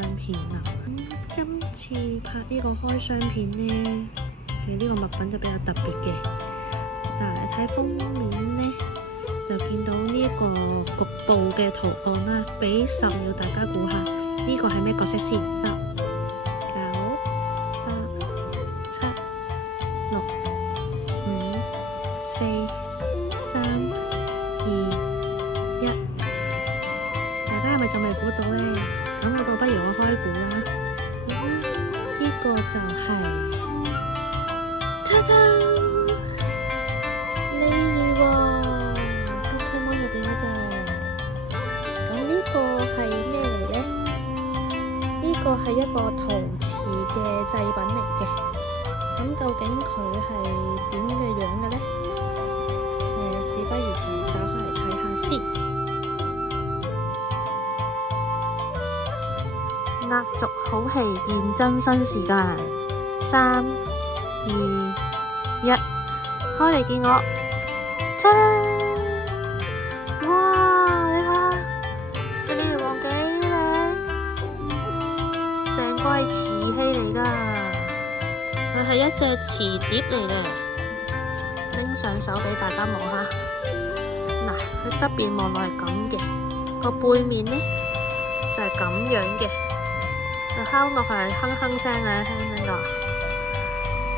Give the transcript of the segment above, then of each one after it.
箱片啊。今次拍呢個開箱片呢，呢個物品就比較特別嘅。但係睇封面呢，就見到呢一個局部嘅圖案啦。俾10秒大家估下，呢個係咩角色先？10、9、8、7、6、5、4、3、2、1。大家係咪仲未估到呢？咁我倒不如我開估啦。呢個就係ta-da！鯉魚王，Pokemon入邊嗰隻。咁呢個係咩嚟呢？呢個係一個陶瓷嘅製品嚟嘅。咁究竟佢係點嘅樣嘅呢？事不宜遲，打開嚟睇下先。壓軸好戲現真新時間，3、2、1，開嚟見我。ta-da！哇，你睇下，隻鯉魚王幾靚，成個係瓷器嚟㗎，佢係一隻瓷碟嚟嘅，拎上手俾大家望下。嗱，佢側邊望落係咁嘅，個背面呢就係咁樣嘅。敲落係哼哼聲嘅，聽唔聽到？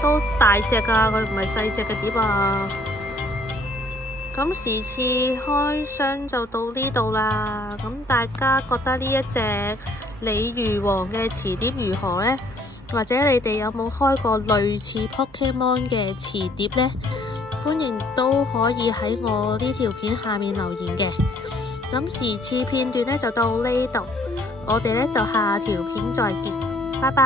都大隻㗎，佢唔係細隻嘅碟啊！咁時次開箱就到呢度啦。咁大家覺得呢一隻鯉魚王嘅瓷碟如何呢？或者你哋有冇開過類似 Pokemon 嘅瓷碟呢？歡迎都可以喺我呢條片下面留言嘅。咁時次片段呢就到呢度。我哋呢就下條片再見，拜拜。